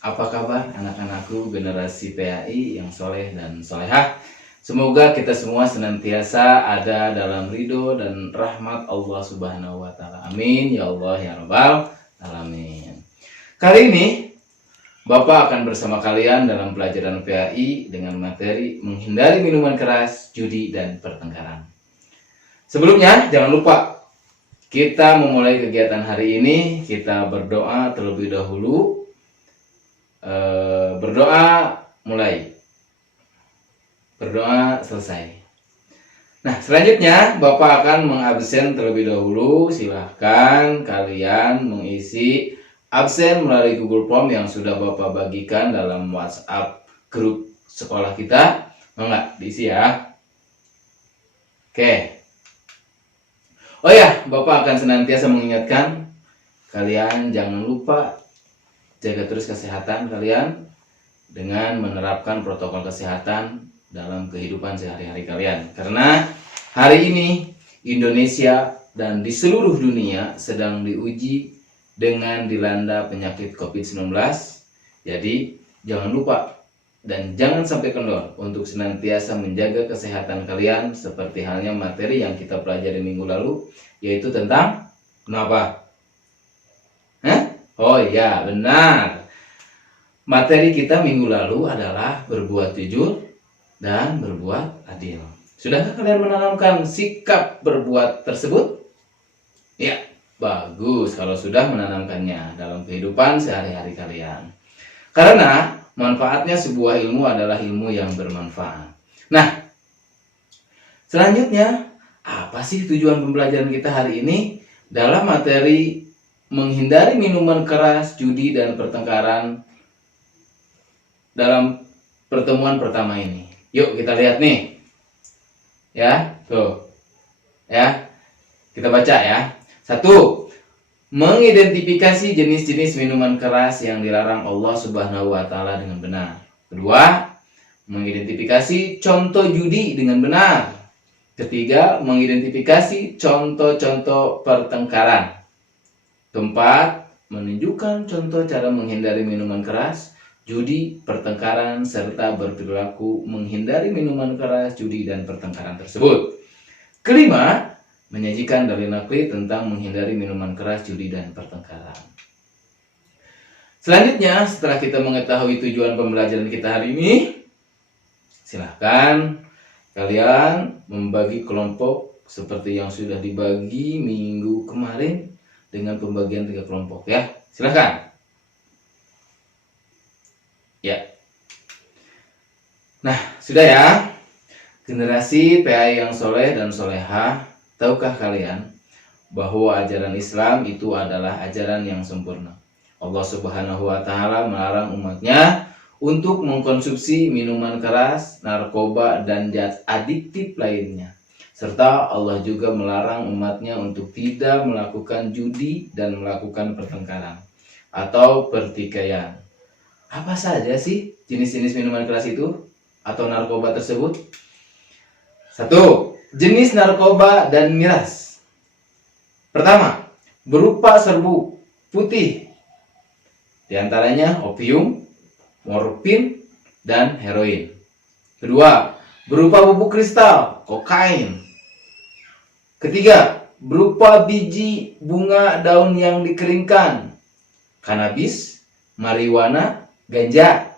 Apa kabar anak-anakku generasi PAI yang soleh dan solehah? Semoga kita semua senantiasa ada dalam ridho dan rahmat Allah Subhanahu wa Ta'ala. Amin ya Allah ya Rabbal Alamin. Kali ini Bapak akan bersama kalian dalam pelajaran PAI dengan materi menghindari minuman keras, judi, dan pertengkaran. Sebelumnya jangan lupa kita memulai kegiatan hari ini, kita berdoa terlebih dahulu. Berdoa mulai, berdoa selesai. Nah, selanjutnya Bapak akan mengabsen terlebih dahulu. Silahkan kalian mengisi absen melalui Google Form yang sudah Bapak bagikan dalam WhatsApp grup sekolah kita. Mau nggak diisi ya? Oke. Oh ya, Bapak akan senantiasa mengingatkan kalian jangan lupa jaga terus kesehatan kalian dengan menerapkan protokol kesehatan dalam kehidupan sehari-hari kalian. Karena hari ini Indonesia dan di seluruh dunia sedang diuji dengan dilanda penyakit COVID-19. Jadi jangan lupa dan jangan sampai kendor untuk senantiasa menjaga kesehatan kalian seperti halnya materi yang kita pelajari minggu lalu, yaitu tentang kenapa? Oh iya, benar. Materi kita minggu lalu adalah berbuat jujur dan berbuat adil. Sudahkah kalian menanamkan sikap berbuat tersebut? Ya, bagus kalau sudah menanamkannya dalam kehidupan sehari-hari kalian. Karena manfaatnya sebuah ilmu adalah ilmu yang bermanfaat. Nah, selanjutnya, apa sih tujuan pembelajaran kita hari ini dalam materi menghindari minuman keras, judi, dan pertengkaran dalam pertemuan pertama ini? Yuk kita lihat nih. Ya, tuh. Ya, kita baca ya. 1. Mengidentifikasi jenis-jenis minuman keras yang dilarang Allah Subhanahu wa Ta'ala dengan benar. 2. Mengidentifikasi contoh judi dengan benar. 3. Mengidentifikasi contoh-contoh pertengkaran. 4. Menunjukkan contoh cara menghindari minuman keras, judi, pertengkaran, serta berperilaku menghindari minuman keras, judi, dan pertengkaran tersebut. 5. Menyajikan dalil naqli tentang menghindari minuman keras, judi, dan pertengkaran. Selanjutnya, setelah kita mengetahui tujuan pembelajaran kita hari ini, silahkan kalian membagi kelompok seperti yang sudah dibagi minggu kemarin dengan pembagian 3 kelompok ya. Silahkan. Ya. Nah, sudah ya. Generasi PAI yang soleh dan solehah, tahukah kalian bahwa ajaran Islam itu adalah ajaran yang sempurna? Allah Subhanahu wa Ta'ala melarang umatnya untuk mengkonsumsi minuman keras, narkoba, dan zat adiktif lainnya. Serta Allah juga melarang umatnya untuk tidak melakukan judi dan melakukan pertengkaran atau pertikaian. Apa saja sih jenis-jenis minuman keras itu atau narkoba tersebut? 1. Jenis narkoba dan miras. Pertama, berupa serbuk putih. Di antaranya opium, morfin, dan heroin. 2. Berupa bubuk kristal, kokain. 3. Berupa biji bunga daun yang dikeringkan, kanabis, marijuana, ganja.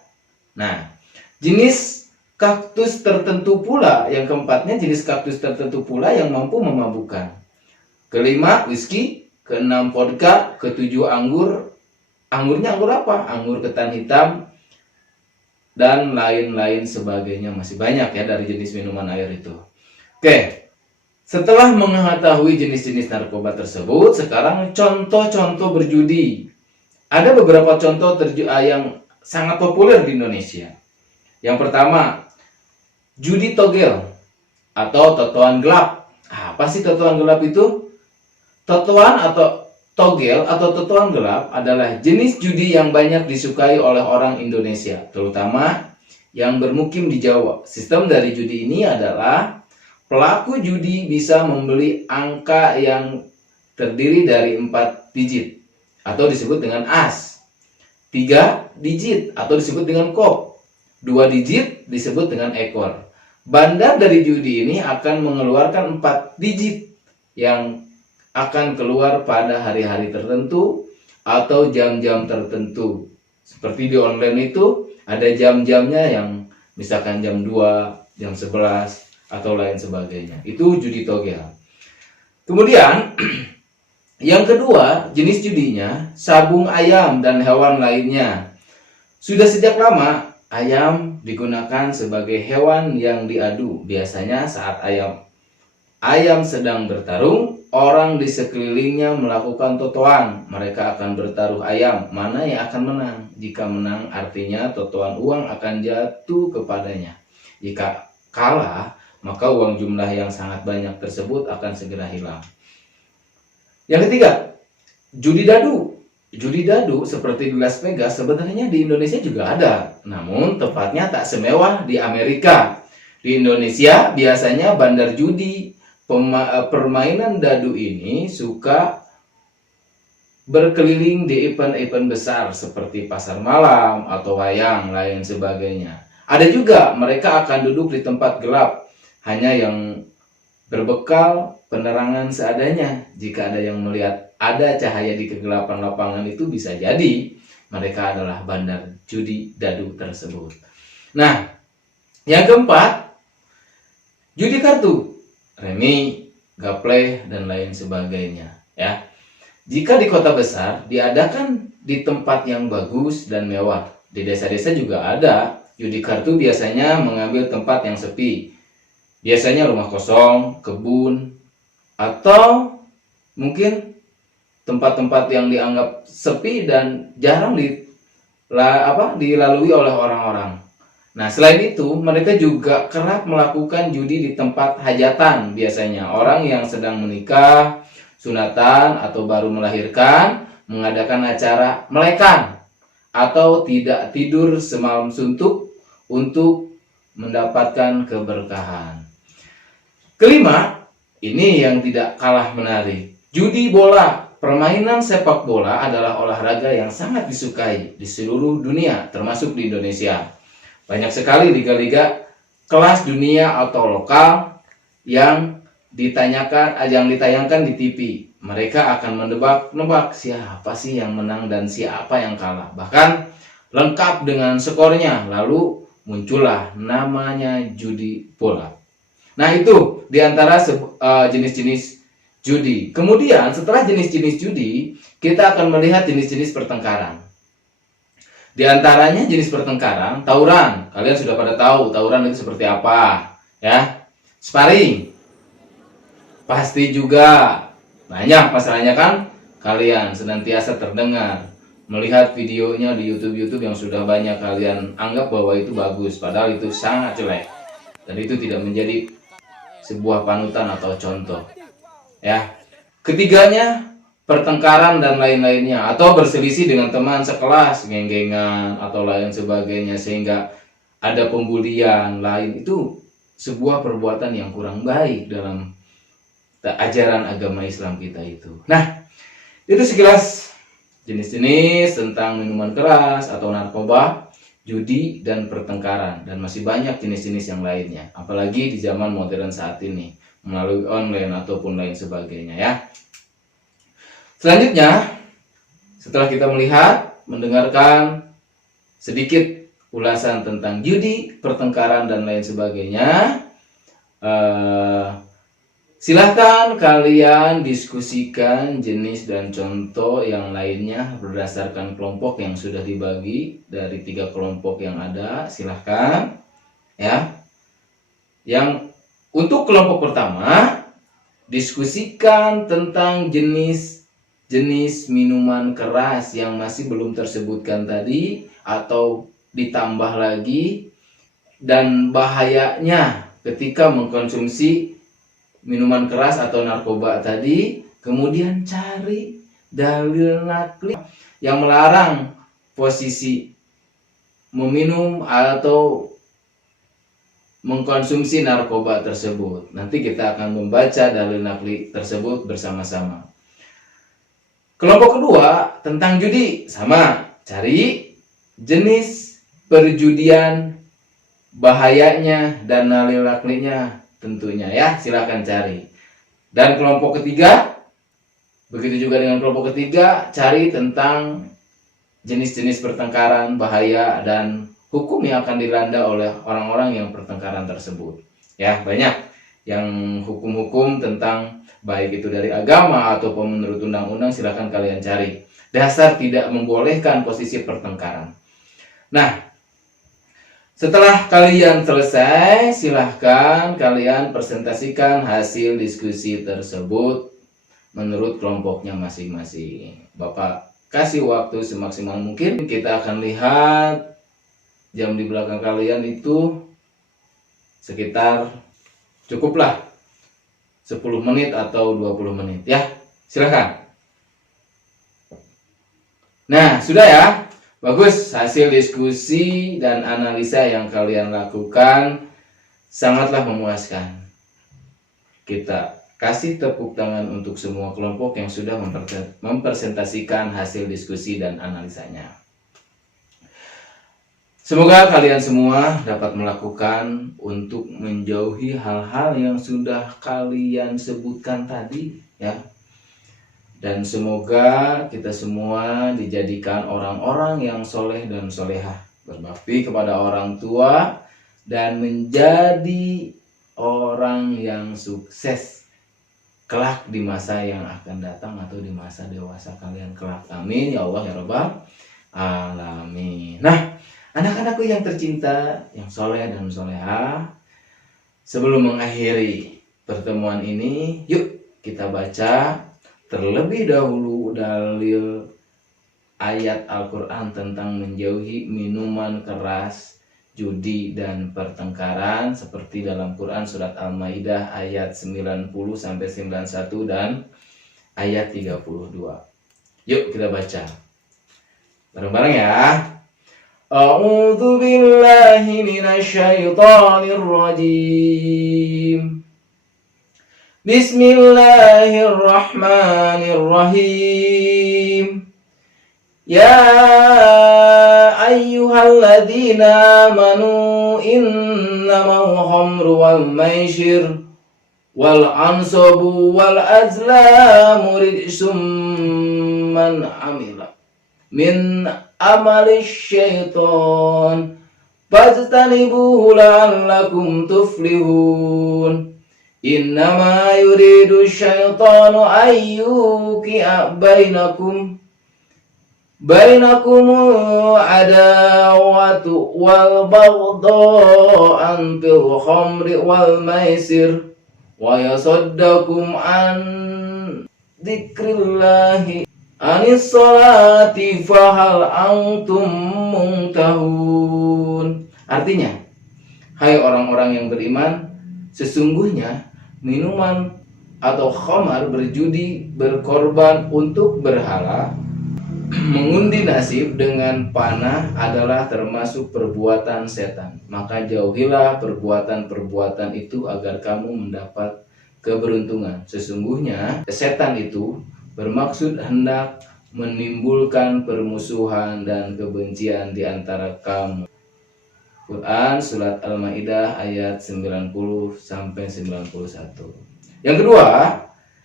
Nah, jenis kaktus tertentu pula, yang keempatnya jenis kaktus tertentu pula yang mampu memabukkan. 5. Whisky. 6. Vodka. 7. Anggur. Anggurnya anggur apa? Anggur ketan hitam dan lain-lain sebagainya, masih banyak ya dari jenis minuman air itu. Oke. Setelah mengetahui jenis-jenis narkoba tersebut, sekarang contoh-contoh berjudi. Ada beberapa contoh yang sangat populer di Indonesia. Yang pertama, judi togel atau totoan gelap. Apa sih totoan gelap itu? Totoan atau togel atau totoan gelap adalah jenis judi yang banyak disukai oleh orang Indonesia, terutama yang bermukim di Jawa. Sistem dari judi ini adalah pelaku judi bisa membeli angka yang terdiri dari 4 digit atau disebut dengan as. 3 digit atau disebut dengan kop. 2 digit disebut dengan ekor. Bandar dari judi ini akan mengeluarkan 4 digit yang akan keluar pada hari-hari tertentu atau jam-jam tertentu. Seperti di online itu ada jam-jamnya yang misalkan jam 2, jam 11 atau lain sebagainya. Itu judi togel. Kemudian yang kedua, jenis judinya sabung ayam dan hewan lainnya. Sudah sejak lama ayam digunakan sebagai hewan yang diadu. Biasanya saat ayam sedang bertarung, orang di sekelilingnya melakukan totoan. Mereka akan bertaruh ayam, mana yang akan menang. Jika menang artinya totoan uang akan jatuh kepadanya. Jika kalah, maka uang jumlah yang sangat banyak tersebut akan segera hilang. Yang ketiga, judi dadu. Judi dadu seperti di Las Vegas sebenarnya di Indonesia juga ada, namun tempatnya tak semewah di Amerika. Di Indonesia biasanya bandar judi permainan dadu ini suka berkeliling di event-event besar seperti pasar malam atau wayang lain sebagainya. Ada juga mereka akan duduk di tempat gelap, hanya yang berbekal penerangan seadanya. Jika ada yang melihat ada cahaya di kegelapan lapangan itu, bisa jadi mereka adalah bandar judi dadu tersebut. Nah, yang keempat, judi kartu, remi, gaple, dan lain sebagainya. Ya, jika di kota besar diadakan di tempat yang bagus dan mewah. Di desa-desa juga ada. Judi kartu biasanya mengambil tempat yang sepi. Biasanya rumah kosong, kebun, atau mungkin tempat-tempat yang dianggap sepi dan jarang dilalui oleh orang-orang. Nah, selain itu, mereka juga kerap melakukan judi di tempat hajatan. Biasanya orang yang sedang menikah, sunatan, atau baru melahirkan mengadakan acara melekan atau tidak tidur semalam suntuk untuk mendapatkan keberkahan. Kelima, ini yang tidak kalah menarik. Judi bola. Permainan sepak bola adalah olahraga yang sangat disukai di seluruh dunia, termasuk di Indonesia. Banyak sekali liga-liga kelas dunia atau lokal yang ditayangkan di TV. Mereka akan menebak-nebak siapa sih yang menang dan siapa yang kalah. Bahkan lengkap dengan skornya. Lalu muncullah namanya judi bola. Nah, itu diantara jenis-jenis judi. Kemudian setelah jenis-jenis judi, kita akan melihat jenis-jenis pertengkaran. Di antaranya jenis pertengkaran, tawuran. Kalian sudah pada tahu tawuran itu seperti apa, ya? Sparring. Pasti juga banyak masalahnya kan? Kalian senantiasa terdengar melihat videonya di YouTube yang sudah banyak kalian anggap bahwa itu bagus, padahal itu sangat jelek. Dan itu tidak menjadi sebuah panutan atau contoh. Ya. Ketiganya, pertengkaran dan lain-lainnya, atau berselisih dengan teman sekelas, geng-gengan atau lain sebagainya, sehingga ada pembulian lain. Itu sebuah perbuatan yang kurang baik dalam ajaran agama Islam kita itu. Nah, itu sekilas jenis-jenis tentang minuman keras atau narkoba, judi, dan pertengkaran. Dan masih banyak jenis-jenis yang lainnya, apalagi di zaman modern saat ini melalui online ataupun lain sebagainya, ya. Selanjutnya, setelah kita melihat, mendengarkan sedikit ulasan tentang judi, pertengkaran, dan lain sebagainya, silahkan kalian diskusikan jenis dan contoh yang lainnya berdasarkan kelompok yang sudah dibagi dari 3 kelompok yang ada. Silahkan, ya. Yang untuk kelompok pertama, diskusikan tentang jenis minuman keras yang masih belum tersebutkan tadi atau ditambah lagi, dan bahayanya ketika mengkonsumsi minuman keras atau narkoba tadi. Kemudian cari dalil nakli yang melarang posisi meminum atau mengkonsumsi narkoba tersebut. Nanti kita akan membaca dalil nakli tersebut bersama-sama. Kelompok kedua tentang judi, sama, cari jenis perjudian, bahayanya dan nilai tentunya ya, silakan cari. Dan kelompok ketiga, begitu juga dengan kelompok ketiga, cari tentang jenis-jenis pertengkaran, bahaya dan hukum yang akan dilanda oleh orang-orang yang pertengkaran tersebut. Ya, banyak yang hukum-hukum tentang baik itu dari agama ataupun menurut undang-undang, silakan kalian cari. Dasar tidak membolehkan posisi pertengkaran. Nah, setelah kalian selesai, silahkan kalian presentasikan hasil diskusi tersebut menurut kelompoknya masing-masing. Bapak kasih waktu semaksimal mungkin. Kita akan lihat jam di belakang kalian itu sekitar cukuplah 10 menit atau 20 menit ya. Silahkan. Nah, sudah ya. Bagus, hasil diskusi dan analisa yang kalian lakukan sangatlah memuaskan. Kita kasih tepuk tangan untuk semua kelompok yang sudah mempresentasikan hasil diskusi dan analisanya. Semoga kalian semua dapat melakukan untuk menjauhi hal-hal yang sudah kalian sebutkan tadi ya. Dan semoga kita semua dijadikan orang-orang yang soleh dan solehah, berbakti kepada orang tua, dan menjadi orang yang sukses kelak di masa yang akan datang atau di masa dewasa kalian kelak. Amin ya Allah ya Rabbal alamin. Nah, anak-anakku yang tercinta, yang soleh dan solehah, sebelum mengakhiri pertemuan ini, yuk kita baca terlebih dahulu dalil ayat Al-Quran tentang menjauhi minuman keras, judi dan pertengkaran seperti dalam Quran surat Al-Maidah ayat 90-91 dan ayat 32. Yuk kita baca bareng-bareng ya. A'udzu billahi minasyaitonir rajim. Bismillahirrahmanirrahim. Ya ayyuhalladzina amanu innamal khamru wal maisir wal ansabu wal azlamu rijsum man amila min amali syaitan fajtanibuhu la'allakum tuflihun. Innama yuridu syaitanu ayyuki'a bainakumul adawatu wal baghdha'an fil khamri wal maisir wa yasaddakum an dzikrillahi anis salati fahal antum muntahun. Artinya, hai orang-orang yang beriman, sesungguhnya minuman atau khamar, berjudi, berkorban untuk berhala, mengundi nasib dengan panah adalah termasuk perbuatan setan. Maka jauhilah perbuatan-perbuatan itu agar kamu mendapat keberuntungan. Sesungguhnya setan itu bermaksud hendak menimbulkan permusuhan dan kebencian di antara kamu. Quran surat Al-Maidah ayat 90-91. Yang kedua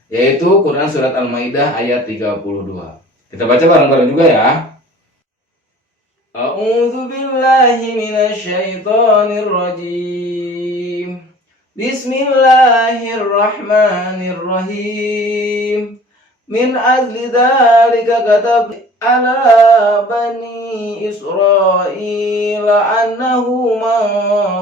yaitu Quran surat Al-Maidah ayat 32. Kita baca bareng-bareng juga ya. A'udzu billahi minasyaitonir rajim. Bismillahirrahmanirrahim. Min azli dzalika katab ala bani Israila annahu man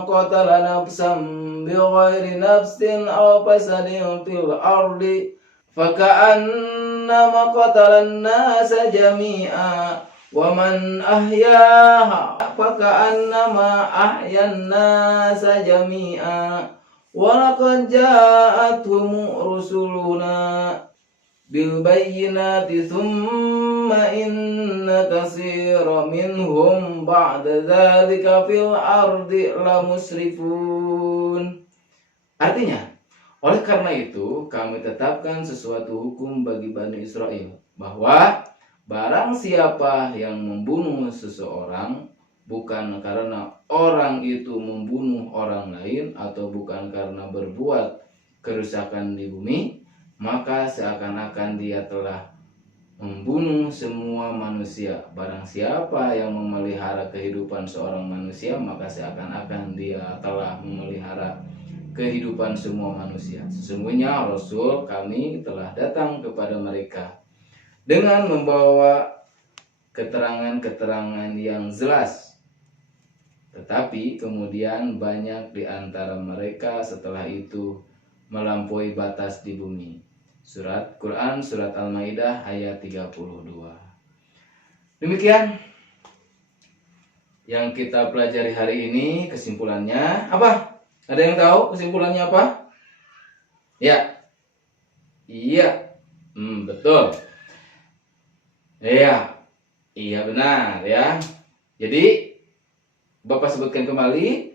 qatala nafsan bighairi nafsin aw fasadin fil ardi faka'annama qatalan nasa jami'a wa man ahyaha faka'annama ahyan nasa jami'a wa laqad ja'atuhum rusuluna bil bayyinati thumma inna katsiran minhum ba'da dzalika fil ardi lamusrifun. Artinya, oleh karena itu kami tetapkan sesuatu hukum bagi Bani Israel, bahwa barang siapa yang membunuh seseorang bukan karena orang itu membunuh orang lain atau bukan karena berbuat kerusakan di bumi, maka seakan-akan dia telah membunuh semua manusia. Barang siapa yang memelihara kehidupan seorang manusia, maka seakan-akan dia telah memelihara kehidupan semua manusia. Sesungguhnya Rasul kami telah datang kepada mereka dengan membawa keterangan-keterangan yang jelas. Tetapi kemudian banyak di antara mereka setelah itu melampaui batas di bumi. Surat Quran, surat Al-Maidah ayat 32. Demikian yang kita pelajari hari ini. Kesimpulannya apa? Ada yang tahu kesimpulannya apa? Ya. Iya. Betul. Iya. Iya benar ya. Jadi Bapak sebutkan kembali,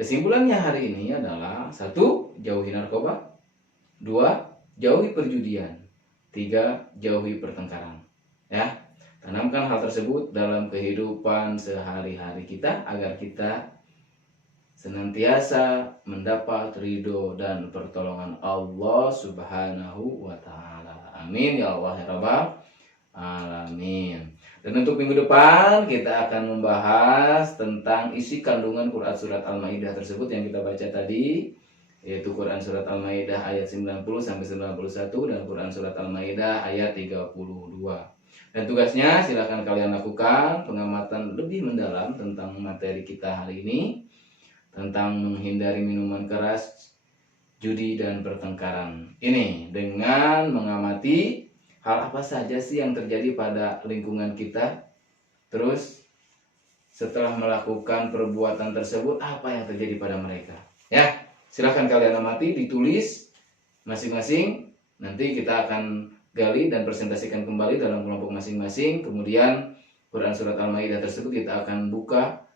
kesimpulannya hari ini adalah 1. Jauhi narkoba. 2. Jauhi perjudian. 3. Jauhi pertengkaran. Ya, tanamkan hal tersebut dalam kehidupan sehari-hari kita agar kita senantiasa mendapat ridho dan pertolongan Allah Subhanahu wa Ta'ala. Amin ya Allah ya Rabbal Alamin. Dan untuk minggu depan kita akan membahas tentang isi kandungan Quran surat Al-Maidah tersebut yang kita baca tadi, yaitu Quran surat Al-Maidah ayat 90 sampai 91 dan Quran surat Al-Maidah ayat 32. Dan tugasnya silakan kalian lakukan pengamatan lebih mendalam tentang materi kita hari ini, tentang menghindari minuman keras, judi dan pertengkaran. Ini dengan mengamati hal apa saja sih yang terjadi pada lingkungan kita. Terus setelah melakukan perbuatan tersebut, apa yang terjadi pada mereka. Ya, silahkan kalian amati, ditulis masing-masing. Nanti kita akan gali dan presentasikan kembali dalam kelompok masing-masing. Kemudian Quran surat Al-Maidah tersebut kita akan buka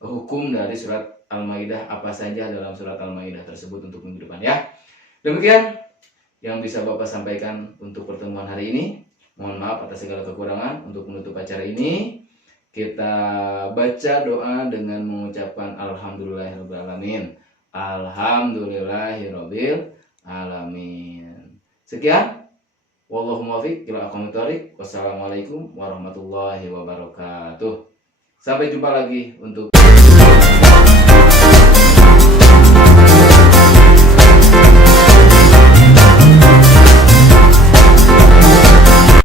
hukum dari surat Al-Maidah apa saja dalam surat Al-Maidah tersebut untuk minggu depan ya. Demikian yang bisa Bapak sampaikan untuk pertemuan hari ini. Mohon maaf atas segala kekurangan. Untuk menutup acara ini, kita baca doa dengan mengucapkan Alhamdulillahirrahmanirrahim. Alhamdulillahirabbil alamin. Sekian. Wallahu muwaffiq ila aqwamit thoriq. Wassalamualaikum warahmatullahi wabarakatuh. Sampai jumpa lagi untuk